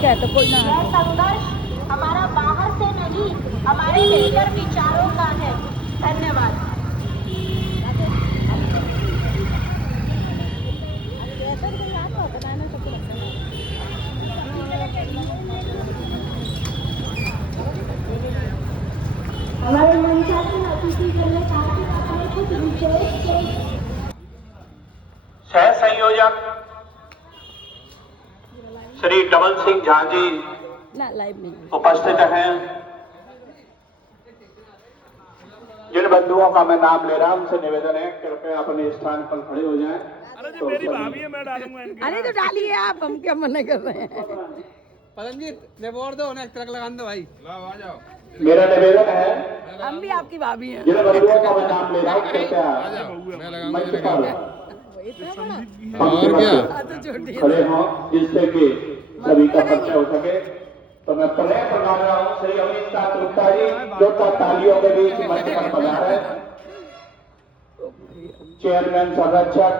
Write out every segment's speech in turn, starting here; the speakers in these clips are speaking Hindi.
क्या है तो कोई ना। यह संघर्ष हमारा बाहर से नहीं, हमारे भीतर विचारों का है। धन्यवाद। हमारे मंचासीन अतिथिगण ने कहा कि अपने कुछ विशेष सह संयोजक श्री डबल सिंह झा जी ना लाइव में उपस्थित हैं। जिन बंधुओं का मैं नाम ले रहा हूं उनसे निवेदन है कृपया अपने स्थान पर खड़े हो जाएं। अरे जो मेरी भाभी है मैं डालूंगा इनके। अरे तो डालिए आप, हम क्या मना कर रहे हैं। परमजीत रिवॉर्ड दो ना, एक ट्रक लगा दो भाई। लाओ आ जाओ। मेरा निवेदन है हम भी आपकी भाभी हैं। जिन बंधुओं का मैं नाम ले रहा हूं कृपया मैं मंच लगाऊंगा। पर और क्या? तो छोटी है। खड़े हों जिससे कि सभी का परिचय हो सके। तो मैं प्रणय प्रदान रहा हूँ श्री अमित गुप्ता जी जो तालियों के बीच मंच पर पधारे। चेयरमैन संरक्षक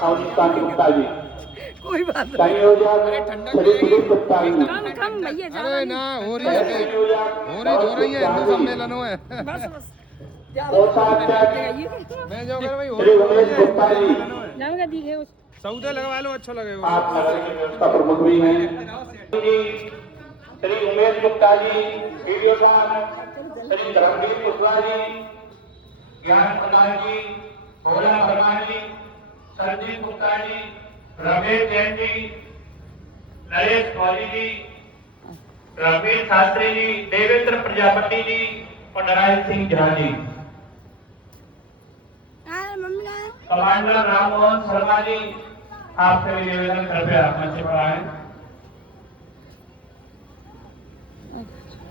अमित गुप्ता जी, कोई बात नहीं। संयोजक श्री दिलीप गुप्ता जी, कम कम भैया ज्यादा अरे नहीं। ना हो रही है, हो रही है हिंदू सम्मेलन है। बस बस कोषाध्यक्ष मैं जो कर भाई हो श्री उमेश गुप्ता जी, जाऊंगा दिखे उस सौदे लगवा लो, अच्छा लगेगा। आप नगर की व्यवस्था प्रमुख भी हैं। श्री उमेश गुप्ता जी वीडियो साहब, श्री धर्मवीर गुप्ता जी, ज्ञान प्रधान जी, भोला भगवान जी, संजीव गुप्ता जी, रमेश जैन जी, नरेश कौली जी, रवीर शास्त्री जी, देवेंद्र प्रजापति जी और नारायण सिंह झा जी। कमांडर राममोहन शर्मा जी, आपसे भी निवेदन कृपया मंच पर आए।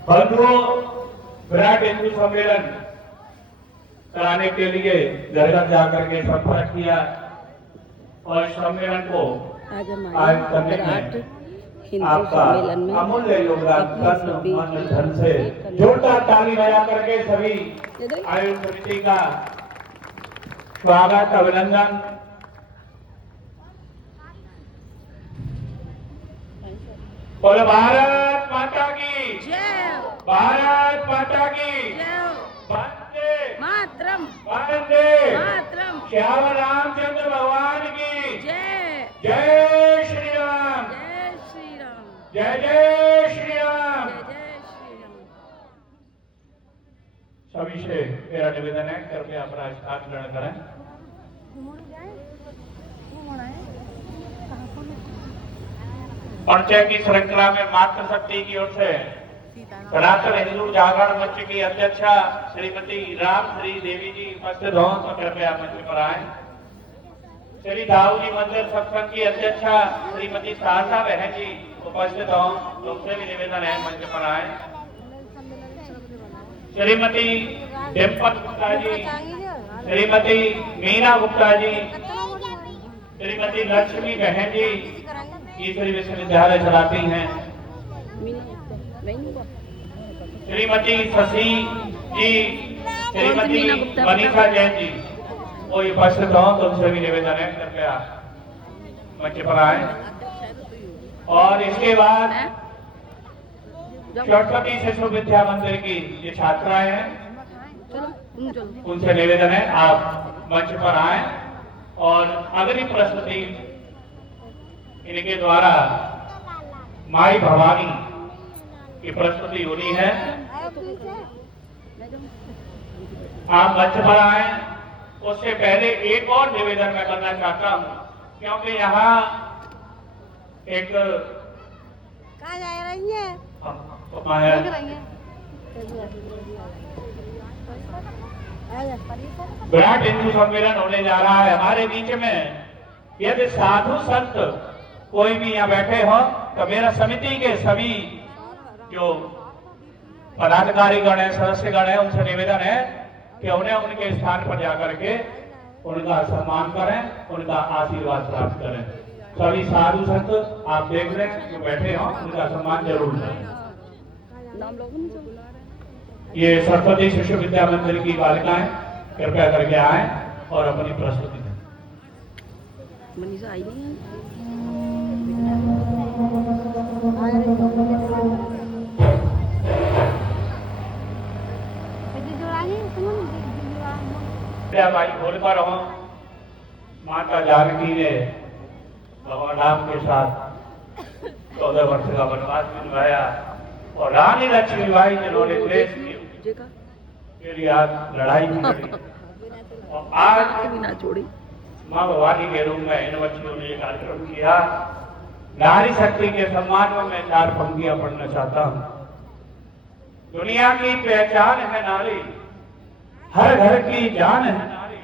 बंधुओं, विराट हिंदू सम्मेलन कराने के लिए घर घर जाकर के संपर्क किया और इस सम्मेलन को आज आयोजित करने विराट में हिंदू आपका सम्मेलन में अमूल्य योगदान अपने तन सभी मन धन से जोरदार ताली बजा करके सभी इधर आयोजन समिति का स्वागत अभिनंदन। बोलो भारत माता की, जय भारत माता की, जय वंदे मातरम वंदे मातरम श्याम रामचंद्र भगवान की जय जय श्री राम, जय श्री राम जय जय श्री राम। जय जय श्री राम। सभी से मेरा निवेदन है कृपया अपना स्थान ग्रहण करें। परिचय की श्रृंखला में मातृशक्ति की ओर से सनातन हिंदू जागरण मंच की अध्यक्षा श्रीमती रामश्री देवी जी उपस्थित हो तो कृपया मंच पर आए। श्री दाऊदी मंदिर सत्संग की अध्यक्षा श्रीमती शारदा बहन जी उपस्थित हो तो उनसे भी निवेदन है मंच पर आए। श्रीमती डिम्पल गुप्ता जी, श्रीमती मीना गुप्ता जी, श्रीमती लक्ष्मी बहन जी ईश्वरी विश्वविद्यालय चलाती हैं। श्रीमती शशि जी, श्रीमती मनीषा जैन जी वो उपस्थित हो तो उनसे भी निवेदन है कृपया मंच पर आए। और इसके बाद सरस्वती शिशु विद्या मंदिर की ये छात्राएं हैं उनसे निवेदन है आप मंच पर आए और अगली प्रस्तुति इनके द्वारा माई भवानी की प्रस्तुति होनी है। आप मंच पर आए। उससे पहले एक और निवेदन मैं करना चाहता हूं क्योंकि यहाँ एक कहाँ जा रही है? विराट हिंदू सम्मेलन होने जा रहा है हमारे बीच में। यदि साधु संत कोई भी यहाँ बैठे हो तो मेरा समिति के सभी जो पदाधिकारी गण है, सदस्य गण है, उनसे निवेदन है कि उन्हें उनके स्थान पर जाकर के उनका सम्मान करें, उनका आशीर्वाद प्राप्त करें। सभी साधु संत आप देख रहे हैं जो बैठे हो उनका सम्मान जरूर करें। ये सरस्वती शिशु विद्या मंदिर की बालिकाएं कृपया करके आए और अपनी प्रस्तुति दें। मनीषा आई नहीं है। पद पर हो। माता जानकी ने भगवान राम के साथ 14 वर्ष का वनवास भी निभाया और रानी लक्ष्मीबाई जिन्होंने देश के लिए आज लड़ाई भी लड़ी और आज माँ भवानी के रूप में इन बच्चियों ने एक कार्यक्रम किया। नारी शक्ति के सम्मान में मैं 4 पंक्तियां पढ़ना चाहता हूं। दुनिया की पहचान है नारी, हर घर की जान है नारी,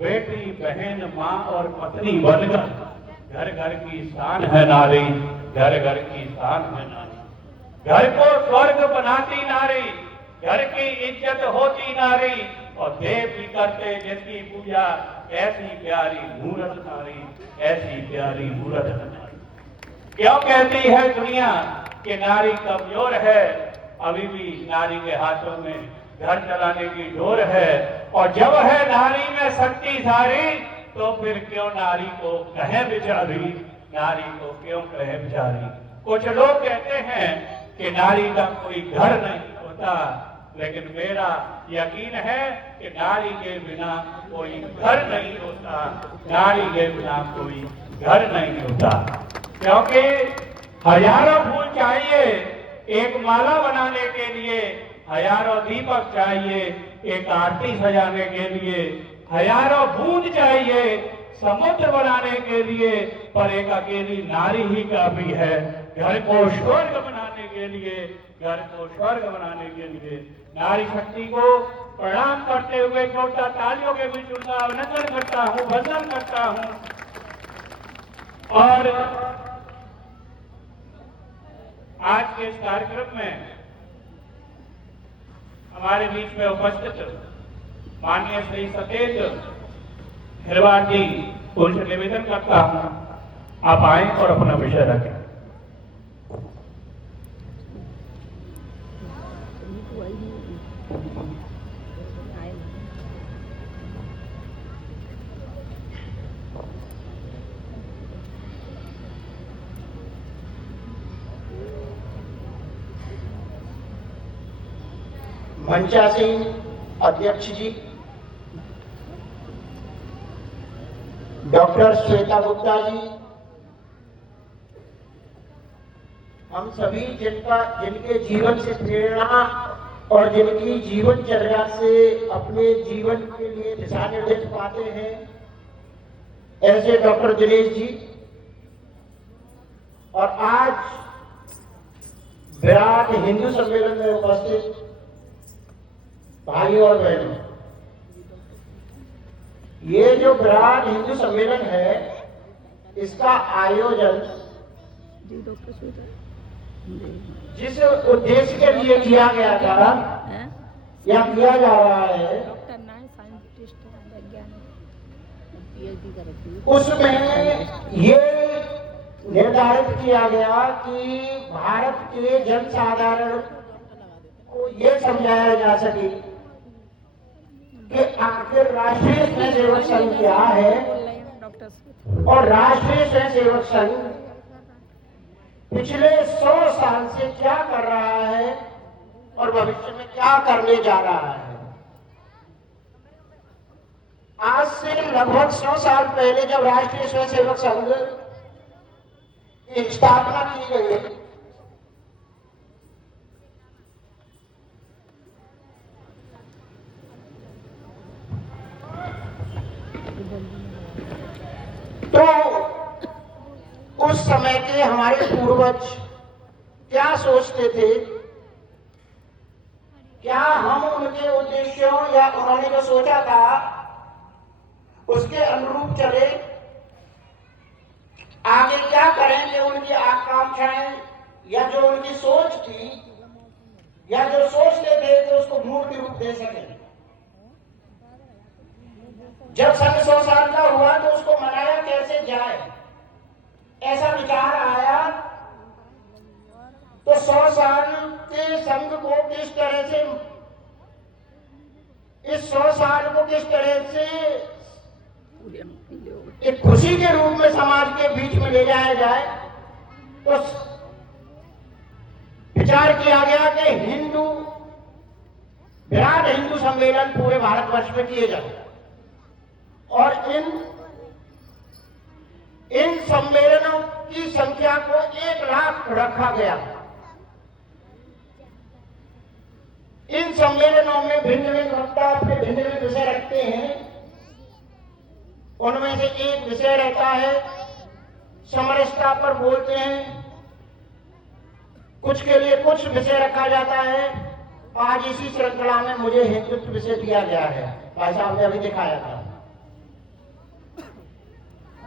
बेटी बहन माँ और पत्नी बनकर घर घर की शान है नारी, घर घर की शान है नारी। घर को स्वर्ग बनाती नारी, घर की इज्जत होती नारी और देव भी करते जिसकी पूजा, ऐसी प्यारी मूरत नारी, ऐसी प्यारी मूरत नारी। क्यों कहती है दुनिया कि नारी कमजोर है? अभी भी नारी के हाथों में घर चलाने की डोर है और जब है नारी में शक्ति सारी तो फिर क्यों नारी को कहे बेचारी, नारी को क्यों कहे बेचारी। कुछ लोग कहते हैं कि नारी का कोई घर नहीं होता, लेकिन मेरा यकीन है कि नारी के बिना कोई घर नहीं होता, नारी के बिना कोई घर नहीं होता। क्योंकि हजारों फूल चाहिए एक माला बनाने के लिए, हजारों दीपक चाहिए एक आरती सजाने के लिए, हजारों बूंद चाहिए समुद्र बनाने के लिए, पर एक अकेली नारी ही काफी है घर को स्वर्ग बनाने के लिए, घर को स्वर्ग बनाने के लिए। नारी शक्ति को प्रणाम करते हुए जोरदार तालियों के बीच उनका अभिनंदन करता हूँ, वंदन करता हूँ। और आज के इस कार्यक्रम में हमारे बीच में उपस्थित माननीय श्री सतेंद्र हिरवार जी, उनसे निवेदन करता हूं आप आए और अपना विषय रखें। मंचासीन अध्यक्ष जी, डॉक्टर श्वेता गुप्ता जी, हम सभी जिनके जीवन से प्रेरणा और जिनकी जीवनचर्या से अपने जीवन के लिए दिशा निर्देश पाते हैं, ऐसे डॉक्टर दिनेश जी, और आज विराट हिंदू सम्मेलन में उपस्थित भाइयों और बहनों, ये जो विराट हिंदू सम्मेलन है, इसका आयोजन जिस उद्देश्य के लिए किया गया था या किया जा रहा है, उसमें ये निर्धारित किया गया कि भारत के जनसाधारण को ये समझाया जा सके कि आखिर राष्ट्रीय स्वयंसेवक संघ क्या है और राष्ट्रीय स्वयंसेवक संघ पिछले 100 साल से क्या कर रहा है और भविष्य में क्या करने जा रहा है। आज से लगभग 100 साल पहले जब राष्ट्रीय स्वयंसेवक संघ की स्थापना की गई, तो उस समय के हमारे पूर्वज क्या सोचते थे, क्या हम उनके उद्देश्यों या उन्होंने जो सोचा था उसके अनुरूप चले, आगे क्या करेंगे, उनकी आकांक्षाएं या जो उनकी सोच थी या जो सोचते थे तो उसको मूर्त रूप दे सके। जब संघ 100 साल का हुआ तो उसको मनाया कैसे जाए, ऐसा विचार आया। तो 100 साल के संघ को किस तरह से, इस 100 साल को किस तरह से एक खुशी के रूप में समाज के बीच में ले जाया जाए, तो विचार किया गया कि विराट हिंदू सम्मेलन पूरे भारतवर्ष में किए जाए। और इन सम्मेलनों की संख्या को 1 लाख रखा गया। इन सम्मेलनों में भिन्न भिन्न वक्ता अपने भिन्न भिन्न विषय रखते हैं। उनमें से एक विषय रहता है समरसता पर बोलते हैं, कुछ के लिए कुछ विषय रखा जाता है। आज इसी श्रृंखला में मुझे हिंदुत्व विषय दिया गया है, भाई साहब ने अभी दिखाया था।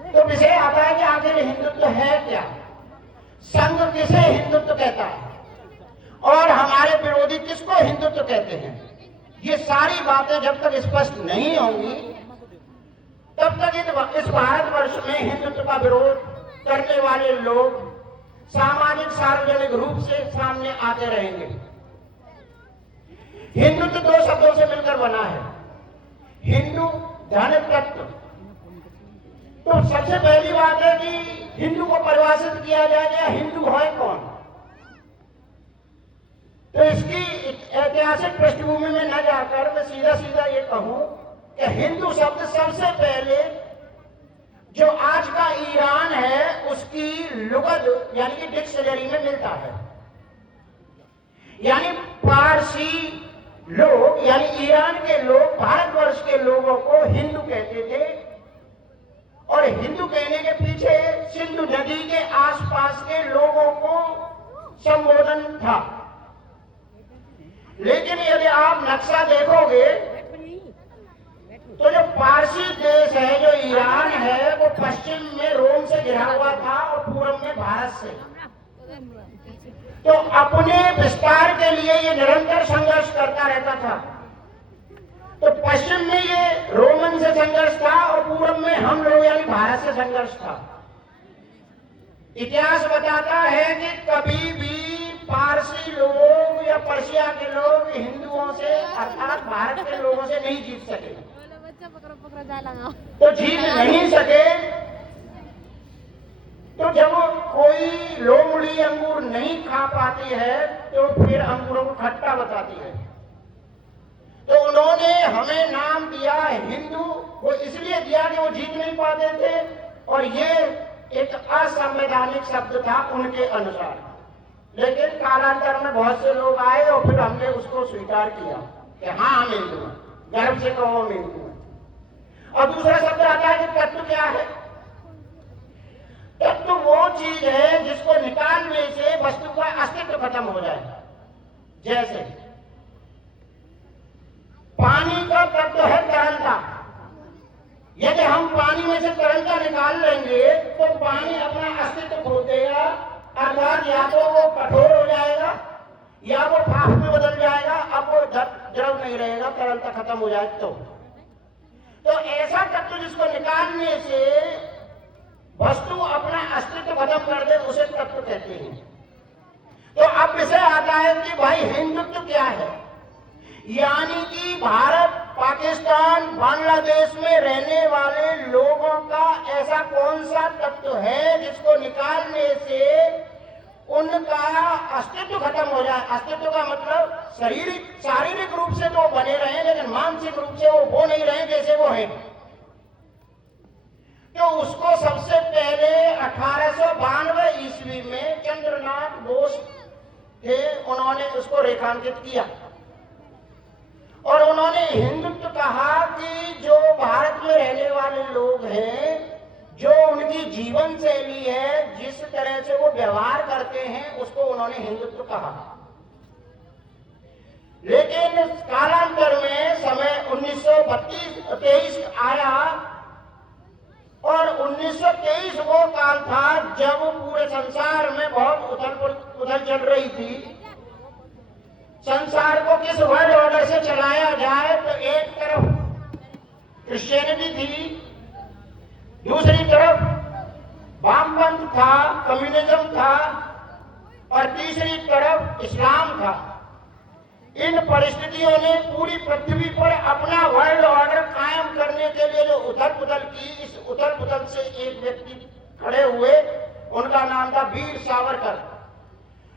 तो विषय आता है कि आखिर हिंदुत्व है क्या, संघ किसे हिंदुत्व कहता है और हमारे विरोधी किसको हिंदुत्व कहते हैं। ये सारी बातें जब तक स्पष्ट नहीं होंगी तब तक इस भारतवर्ष में हिंदुत्व का विरोध करने वाले लोग सामाजिक सार्वजनिक रूप से सामने आते रहेंगे। हिंदुत्व 2 शब्दों से मिलकर बना है, हिंदू धन तत्व। तो सबसे पहली बात है कि हिंदू को परिभाषित किया जाएगा, हिंदू है कौन। तो इसकी ऐतिहासिक पृष्ठभूमि में न जाकर मैं सीधा सीधा ये कहूं कि हिंदू शब्द सबसे पहले जो आज का ईरान है उसकी लुगत यानी कि डिक्शनरी में मिलता है। यानी पारसी लोग यानी ईरान के लोग भारतवर्ष के लोगों को हिंदू कहते थे और हिंदू कहने के पीछे सिंधु नदी के आसपास के लोगों को संबोधन था। लेकिन यदि आप नक्शा देखोगे तो जो पारसी देश है, जो ईरान है, वो पश्चिम में रोम से घिरा हुआ था और पूर्व में भारत से। तो अपने विस्तार के लिए ये निरंतर संघर्ष करता रहता था। तो पश्चिम में ये रोमन से संघर्ष था और पूर्व में हम लोग यानी भारत से संघर्ष था। इतिहास बताता है कि कभी भी पारसी लोग या पर्शिया के लोग हिंदुओं से अर्थात भारत के लोगों से नहीं जीत सके। तो जीत नहीं सके तो जब कोई लोमड़ी अंगूर नहीं खा पाती है तो फिर अंगूरों को खट्टा बताती है। तो उन्होंने हमें नाम दिया हिंदू, वो इसलिए दिया कि वो जीत नहीं पाते थे और ये एक असंवैधानिक शब्द था उनके अनुसार। लेकिन कालांतर में बहुत से लोग आए और फिर हमने उसको स्वीकार किया कि हाँ हम हिंदू हैं, गर्व से कहो हम हिंदू हैं। और दूसरा शब्द आता है कि तत्व क्या है। तत्व वो चीज है जिसको निकालने से वस्तु का अस्तित्व खत्म हो जाए। जैसे पानी का तत्व है तरलता। यदि हम पानी में से तरलता निकाल लेंगे तो पानी अपना अस्तित्व खो देगा, अर्थात या तो वो कठोर हो जाएगा या वो भाप में बदल जाएगा। अब वो द्रव नहीं रहेगा, तरलता खत्म हो जाए। तो ऐसा तत्व जिसको निकालने से वस्तु अपना अस्तित्व खत्म कर दे उसे तत्व कहते हैं। तो अब विषय आता है कि भाई हिंदुत्व क्या है। यानी कि भारत, पाकिस्तान, बांग्लादेश में रहने वाले लोगों का ऐसा कौन सा तत्व है जिसको निकालने से उनका अस्तित्व खत्म हो जाए। अस्तित्व का मतलब शारीरिक रूप से तो बने रहे लेकिन मानसिक रूप से वो नहीं रहे जैसे वो है। तो उसको सबसे पहले 1892 ईस्वी में चंद्रनाथ बोस थे, उन्होंने उसको रेखांकित किया और उन्होंने हिंदुत्व कहा कि जो भारत में रहने वाले लोग हैं, जो उनकी जीवन शैली है, जिस तरह से वो व्यवहार करते हैं, उसको उन्होंने हिंदुत्व कहा। लेकिन कालांतर में समय 1923 आया और 1923 वो काल था जब पूरे संसार में बहुत उथल चल रही थी। संसार को किस वर्ल्ड ऑर्डर से चलाया जाए, तो एक तरफ क्रिश्चियनिटी थी, दूसरी तरफ वामपंथ था, कम्युनिज्म था और तीसरी तरफ इस्लाम था। इन परिस्थितियों ने पूरी पृथ्वी पर अपना वर्ल्ड ऑर्डर कायम करने के लिए जो उथल पुथल की, इस उथल पुथल से एक व्यक्ति खड़े हुए, उनका नाम था वीर सावरकर।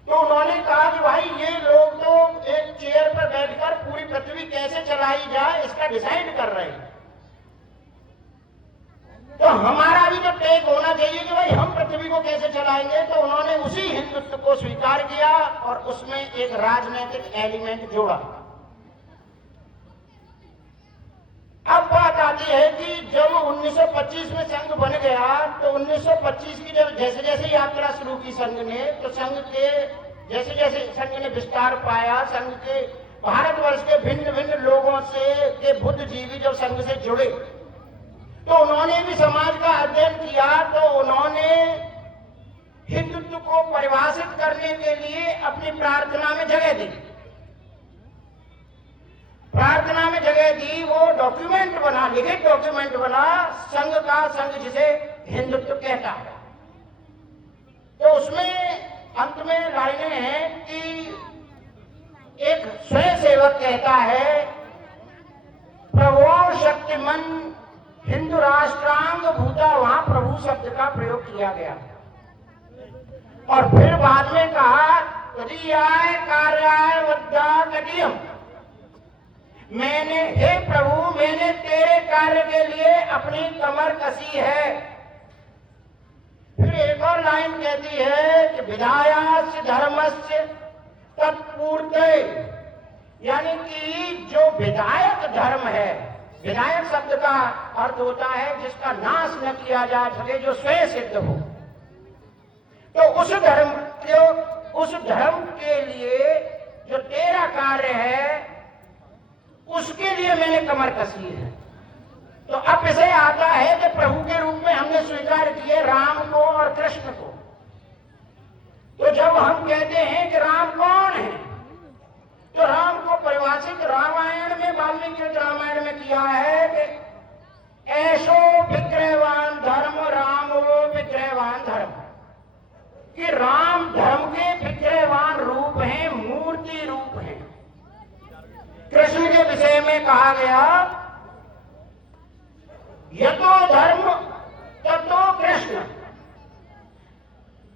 तो उन्होंने कहा कि भाई ये लोग तो एक चेयर पर बैठकर पूरी पृथ्वी कैसे चलाई जाए इसका डिसाइड कर रहे हैं। तो हमारा भी तो टेक होना चाहिए कि भाई हम पृथ्वी को कैसे चलाएंगे। तो उन्होंने उसी हिंदुत्व को स्वीकार किया और उसमें एक राजनीतिक एलिमेंट जोड़ा। अब बात आती है कि जब 1925 में संघ बन गया तो 1925 की जब जैसे जैसे यात्रा शुरू की संघ ने, तो संघ के जैसे जैसे संघ ने विस्तार पाया, संघ के भारतवर्ष के भिन्न भिन्न लोगों से के बुद्धिजीवी जब संघ से जुड़े तो उन्होंने भी समाज का अध्ययन किया। तो उन्होंने हिंदुत्व को परिभाषित करने के लिए अपनी प्रार्थना में जगह दी। प्रार्थना में जगह दी, वो डॉक्यूमेंट बना, लिखित डॉक्यूमेंट बना संघ का, संघ जिसे हिंदुत्व कहता है। तो उसमें अंत में लाइनें हैं कि एक स्वयं सेवक कहता है, प्रभो शक्तिमन हिंदू राष्ट्रांग भूता, वहां प्रभु शब्द का प्रयोग किया गया। और फिर बाद में कहा, कदियाय कार्याय वद्दा कदियम, मैंने, हे प्रभु, मैंने तेरे कार्य के लिए अपनी कमर कसी है। फिर एक और लाइन कहती है कि विधायास्य धर्मस्य तत्पूर्ते, यानी कि जो विधायक धर्म है, विधायक शब्द का अर्थ होता है जिसका नाश न किया जा सके, जो स्वयं सिद्ध हो। तो उस धर्म के लिए जो तेरा कार्य है उसके लिए मैंने कमर कसी है। तो अब इसे आता है कि प्रभु के रूप में हमने स्वीकार किए राम को और कृष्ण को। तो जब हम कहते हैं कि राम कौन है, तो राम को परिभाषित रामायण में, वाल्मीकि रामायण में किया है कि ऐसो विग्रहवान धर्म रामो विग्रहवान धर्म, कि राम धर्म के विग्रहवान रूप हैं, मूर्ति रूप हैं। कृष्ण के विषय में कहा गया, यतो धर्म ततो कृष्ण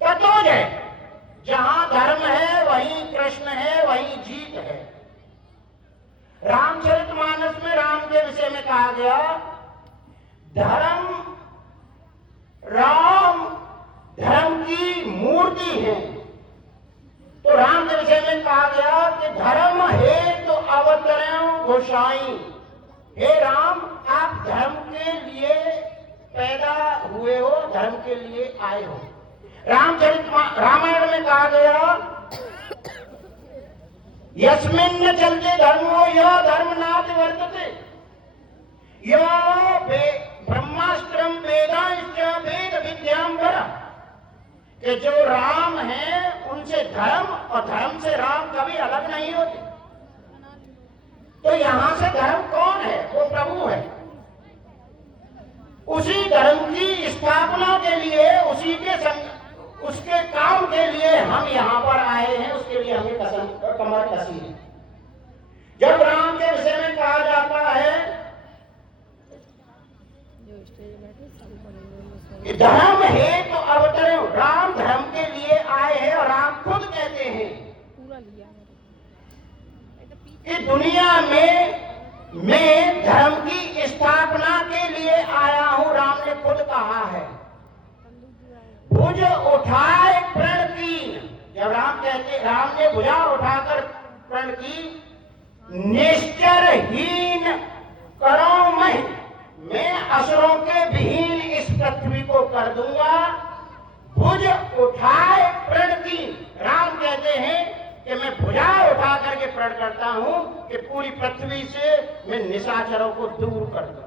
ततो जय, जहां धर्म है वहीं कृष्ण है, वहीं जीत है। रामचरितमानस में राम के विषय में कहा गया, धर्म, राम धर्म की मूर्ति है। तो राम के विषय में कहा गया कि धर्म है तो अवतरण गोसाई, हे राम, आप धर्म के लिए पैदा हुए हो, धर्म के लिए आए हो। रामायण में कहा गया, यस्मिन् चलते धर्मो यो धर्मनाथ वर्तते, यो ब्रह्मास्त्रम वेदांश्च वेद विद्यांबर, कि जो राम है उनसे धर्म और धर्म से राम कभी अलग नहीं होते। तो यहां से धर्म कौन है? वो प्रभु है। उसी धर्म की स्थापना के लिए, उसी के उसके काम के लिए हम यहाँ पर आए हैं, उसके लिए हमें कमर कसी है। जब राम के विषय में कहा जाता है कि धर्म है तो अवतरण, राम धर्म के लिए आए हैं, और राम खुद कहते हैं कि दुनिया में मैं धर्म की स्थापना के लिए आया हूं। राम ने खुद कहा है, भुज उठाए प्रण की, जब राम कहते, राम ने भुजा उठाकर प्रण की, निश्चरहीन करो मैं असुरों के विहीन इस पृथ्वी को कर दूंगा। भुज उठाए प्रण की, राम कहते हैं कि मैं भुजा उठा करके प्रण करता हूं कि पूरी पृथ्वी से मैं निशाचरों को दूर कर दूंगा।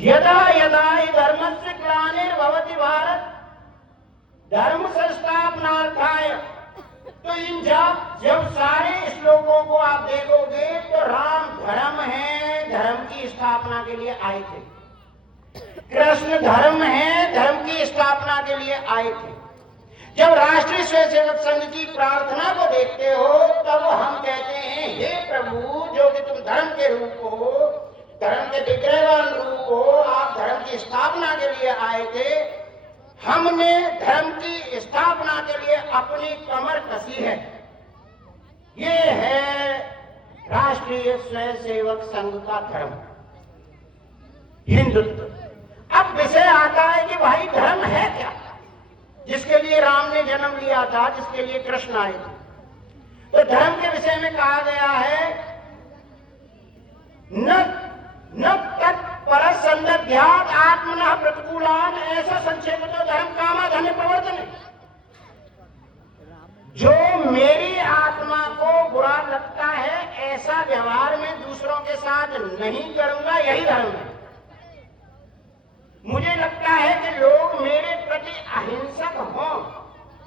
यदा यदा हि धर्मस्य ग्लानिर्भवति भारत धर्म संस्थापनार्थाय, तो इन जब सारे श्लोकों को आप देखोगे तो राम धर्म है, धर्म की स्थापना के लिए आए थे। कृष्ण धर्म है, धर्म की स्थापना के लिए आए थे। जब राष्ट्रीय स्वयंसेवक संघ की प्रार्थना को देखते हो तब हम कहते हैं, हे प्रभु, जो कि तुम धर्म के रूप हो, धर्म के विग्रहवान रूप हो, आप धर्म की स्थापना के लिए आए थे। हमने धर्म की स्थापना के लिए अपनी कमर कसी है। ये है राष्ट्रीय स्वयंसेवक संघ का धर्म। हिंदुत्व। अब विषय आता है कि भाई धर्म है क्या, जिसके लिए राम ने जन्म लिया था, जिसके लिए कृष्ण आए थे। तो धर्म के विषय में कहा गया है न तत्पर संदध्यात आत्मनः प्रतिकूलान, ऐसा संक्षेप तो धर्म कामा धन प्रवर्तन है। जो मेरी आत्मा को बुरा लगता है ऐसा व्यवहार में दूसरों के साथ नहीं करूंगा, यही धर्म है। मुझे लगता है कि लोग मेरे प्रति अहिंसक हों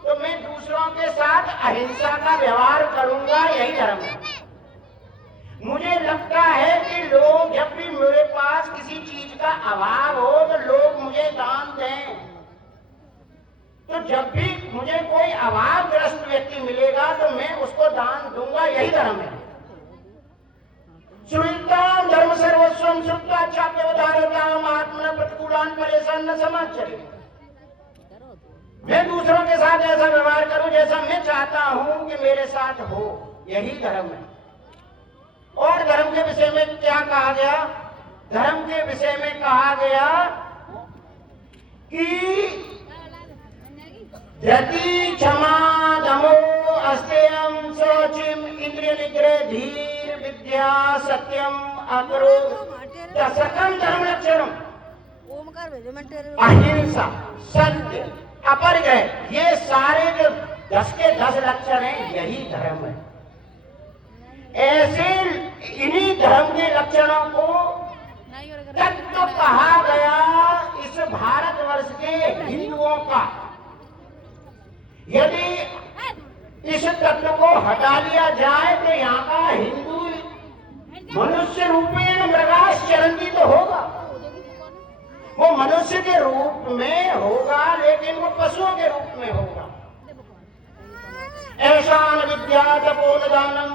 तो मैं दूसरों के साथ अहिंसा का व्यवहार करूंगा, यही धर्म है। मुझे लगता है कि लोग जब भी मेरे पास किसी चीज का अभाव हो तो लोग मुझे दान दें, तो जब भी मुझे कोई अभावग्रस्त व्यक्ति मिलेगा तो मैं उसको दान दूंगा, यही धर्म है। श्रुताम धर्म सर्वस्वम श्रुत्वा चाप्यवधारताम आत्मना प्रतिकूलान परेशान न समाचरे। मैं दूसरों के साथ ऐसा व्यवहार करूं जैसा मैं चाहता हूं कि मेरे साथ हो, यही धर्म है। और धर्म के विषय में क्या कहा गया? धर्म के विषय में कहा गया कि धृति क्षमा दमो अस्तेयम शौचिम इंद्रिय निग्रह धीर विद्या सत्यम अक्रोध दशकम धर्म लक्षणम अहिंसा सत्य अपरिग्रह, ये सारे जो 10 के 10 लक्षण हैं, यही धर्म है। ऐसे इन्हीं धर्म के लक्षणों को तत्व कहा गया इस भारतवर्ष के हिंदुओं का। यदि इस तत्व को हटा लिया जाए तो यहाँ का हिंदू मनुष्य रूपेण मृगास चरंती तो होगा, वो मनुष्य के रूप में होगा लेकिन वो पशुओं के रूप में होगा। ऐसा न विद्या तपो न दानम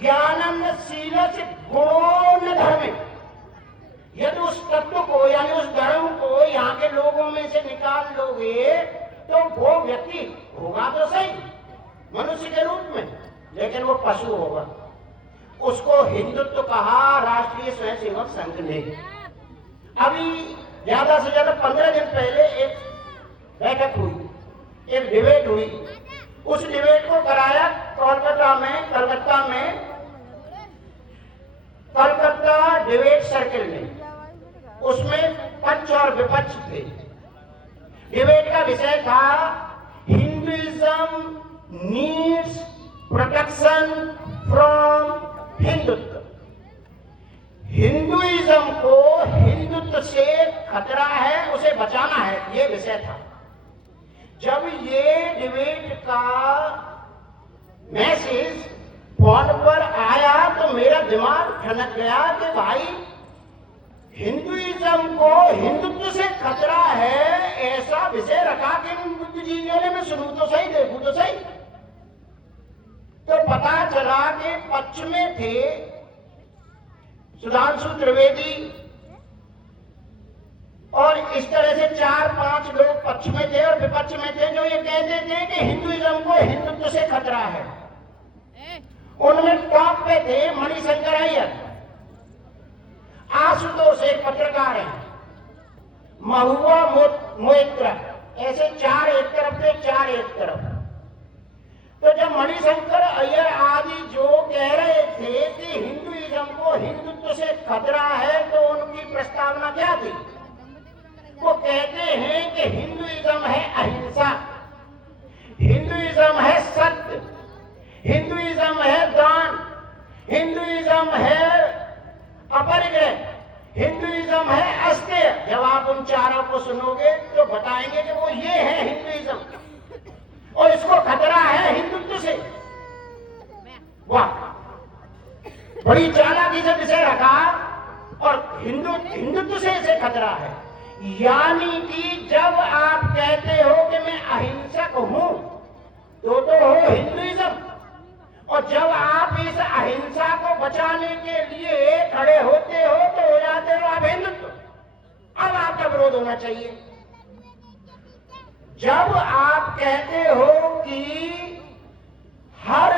ज्ञानम न शील से गुणो न धर्म। यदि उस तत्व को यानी उस धर्म को यहाँ के लोगों में से निकाल लोगे तो वो व्यक्ति होगा तो सही मनुष्य के रूप में, लेकिन वो पशु होगा। उसको हिंदुत्व कहा राष्ट्रीय स्वयंसेवक संघ ने। अभी ज्यादा से ज्यादा 15 दिन पहले एक बैठक हुई, एक डिबेट हुई। उस डिबेट को कराया कलकत्ता में कलकत्ता डिबेट सर्किल में। उसमें पक्ष और विपक्ष थे। डिबेट का विषय था Hinduism needs protection from Hindutva. Hinduism को हिंदुत्व से खतरा है, उसे बचाना है, ये विषय था। जब ये डिबेट का मैसेज फोन पर आया तो मेरा दिमाग ठनक गया कि भाई हिंदुइज्म को हिंदुत्व से खतरा है, ऐसा विषय रखा कि बुद्धिजीवियों ने मैं सुनूं तो सही, देखूं तो सही। तो पता चला कि पक्ष में थे सुधांशु त्रिवेदी और इस तरह से 4-5 लोग पक्ष में थे और विपक्ष में थे जो ये कहते थे कि हिंदुइज्म को हिंदुत्व से खतरा है। उनमें टॉप पे थे मणिशंकर अय्यर, आशुतोष एक पत्रकार है, महुआ मोइत्रा, ऐसे 4 एक तरफ थे, 4 एक तरफ। तो जब मणिशंकर अय्यर आदि जो कह रहे थे कि हिंदुइज्म को हिंदुत्व से खतरा है तो उनकी प्रस्तावना क्या थी? वो कहते हैं कि हिंदुइज्म है अहिंसा, हिंदुइज्म है सत्य, हिंदुइज्म है दान, हिंदुइज्म है अपरिग्रह, हिंदुइज्म है अस्तेय। जब आप उन चारों को सुनोगे तो बताएंगे कि वो ये है हिंदुइज्म और इसको खतरा है हिंदुत्व से। वाह, बड़ी चालाकी से विषय रखा और हिंदुत्व से इसे खतरा है। यानी कि जब आप कहते हो कि मैं अहिंसक हूं तो हो हिंदुइज्म, और जब आप इस अहिंसा को बचाने के लिए खड़े होते हो तो हो जाते हो आप हिंदुत्व। अब आपका विरोध होना चाहिए। जब आप कहते हो कि हर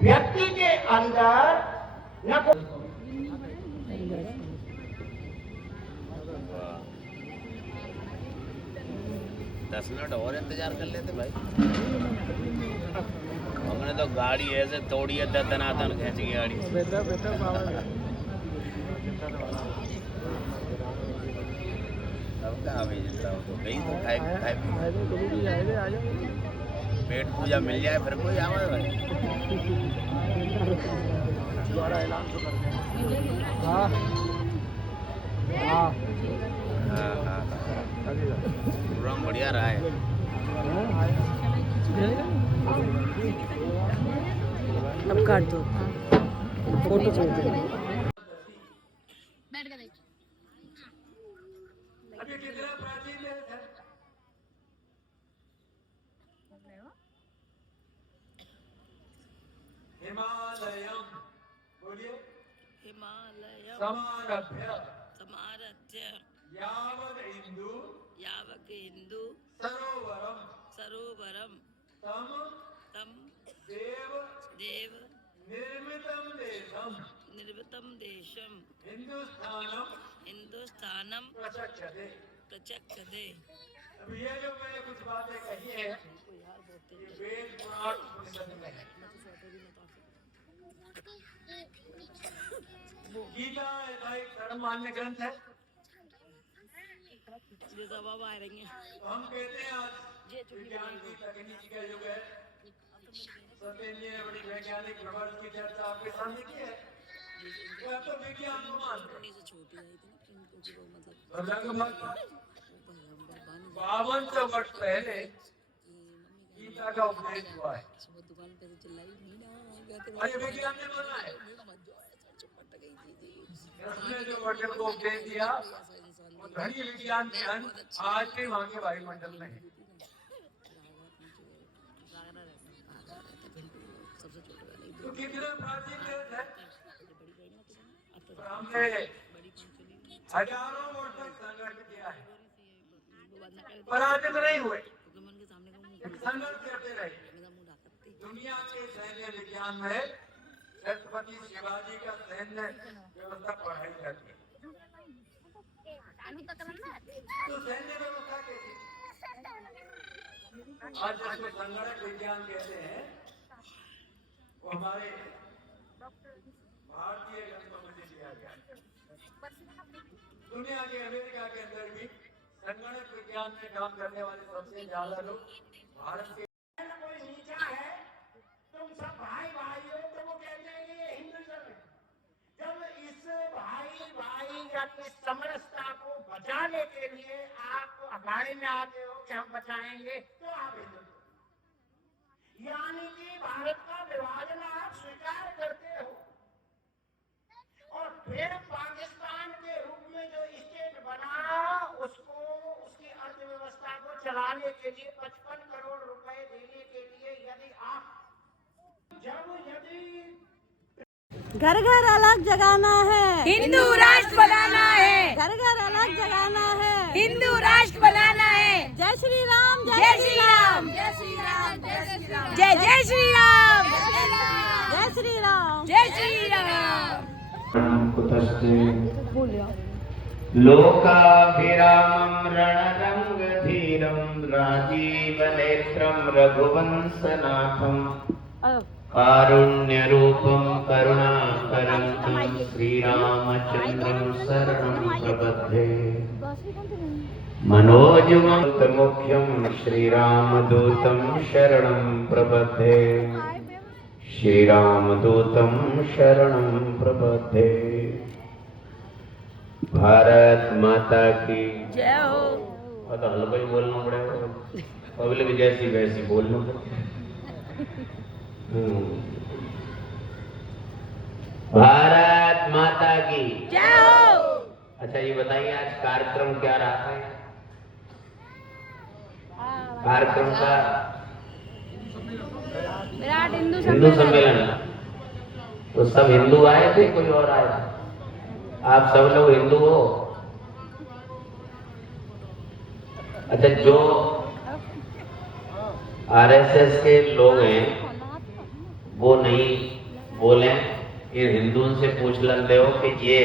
व्यक्ति के अंदर न 10 मिनट और इंतजार कर लेते भाई। हमने तो गाड़ी ऐसे तोड़ी है, दनादन खींच की गाड़ी। अब कहाँ भी जिंदा हो तो गई तो खाए पेट पूजा मिल जाए फिर कोई आवाज भाई। हाँ हाँ हाँ हाँ प्रोग्राम बढ़िया रहा है। अब काट दो फोटो खींच दो। अभी कितना प्राचीन है हिमालयम, बोलिए हिमालय समारभ्य समारथ्य यावद हिंदू यावक हिंदू सरोवरम सरोवरम तम तम देव देव निर्मितम देशम निर्वतम देशम हिंदुस्थानम हिंदुस्तानम प्रचक्षते। प्रचक्षते। अब ये जो मैंने कुछ बातें कही है ये वेद पुराण उपनिषद में है। गीता ऐसा एक सर्वमान्य ग्रंथ है। ये सब अब आ रही हैं। तो हम कहते हैं आज विज्ञान की तकनीक का युग है। सत्येंद्र जी ने बड़ी वैज्ञानिक प्रवर्ष की चर्चा आपके सामने की है। तो अब तो विज्ञान को मानते हैं। से छोटी आई थी ना क्योंकि वो मतलब और लगभग 5200 वर्ष पहले गीता का उपदेश हुआ है वो दुकान पे से चिल्लाई नहीं ना और ये विज्ञान ने माना है। चुपट गई थी उसने जो वचन को उपदेश दिया वो धनी विज्ञान के अंश आज के वहाँ के वायुमंडल में है। सबसे छोटे वाले तो कितना प्राचीन देश है। हमने हजारों वर्ष तक संघर्ष किया है पराजित नहीं हुए। संघर्ष करते रहे। दुनिया के सैन्य विज्ञान में छत्रपति शिवाजी का सैन्य व्यवस्था पढ़ाई जाती है। तो सैन्य व्यवस्था कैसी आज जिसको संगणक विज्ञान कहते हैं वो हमारे भारतीय ग्रंथों में दिया गया है। दुनिया के अमेरिका के अंदर भी संगणक विज्ञान में काम करने वाले सबसे ज्यादा लोग भारत के। कोई नीचा है तुम सब भाई भाई हो तो वो कहते हैं कि ये हिंदुइज्म है। जब इस भाई भाई यानी समरसता को बचाने के लिए आप अखाड़े में आते हो कि हम बचाएंगे तो आप हिंदू हो। यानी कि भारत का विभाजन आप स्वीकार करते हो और फिर पाकिस्तान के रूप में जो स्टेट बना उसको उसकी अर्थव्यवस्था को चलाने के लिए 55 करोड़ रुपए देने के लिए यदि घर घर अलग जगाना है हिंदू राष्ट्र बनाना है। घर घर अलग जगाना है हिंदू राष्ट्र बनाना है। जय श्री राम जय श्री राम जय श्री राम जय श्री राम जय जय श्री राम जय श्री राम जय श्री राम। लोकाभिरामं रणरंगधीरं राजीवनेत्रं रघुवंशनाथं कारुण्यरूपं करुणाकरं श्रीरामचन्द्रं शरणं प्रपद्ये। मनोजवमुख्यं श्रीरामदूतं शरणं प्रपद्ये। श्रीरामदूतं शरणं प्रपद्ये। भारत माता की जय हो। तो हल्का ही बोलना पड़ेगा, पब्लिक जैसी वैसी बोलना पड़ेगा। भारत माता की जय हो। अच्छा ये बताइए आज कार्यक्रम क्या रहा है? कार्यक्रम का विराट हिंदू हिंदू सम्मेलन। तो सब हिंदू आए थे कोई और आया? आप सब लोग हिंदू हो? अच्छा जो आरएसएस के लोग हैं वो नहीं बोले, ये हिंदुओं से पूछ लेते हो कि ये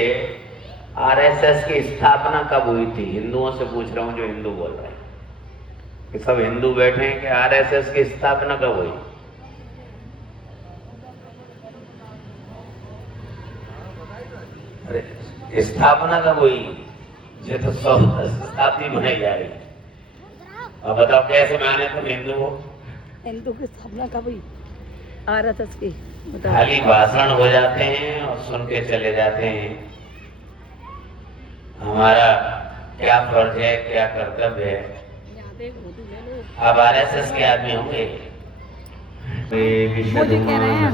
आरएसएस की स्थापना कब हुई थी। हिंदुओं से पूछ रहा हूँ जो हिंदू बोल रहे हैं। कि सब हिंदू बैठे हैं कि आरएसएस की स्थापना कब हुई? अरे स्थापना कब हुई? ये तो शताब्दी मनाई जा रही। अब बताओ कैसे माने तुम हिंदू हो? हिंदू की स्थापना कब हुई? आरएसएस की। बताओ। खाली भाषण हो जाते हैं और सुन के चले जाते हैं। हमारा क्या फर्ज है, क्या कर्तव्य है? आप आरएसएस के आदमी होंगे। मोदी कह रहे हैं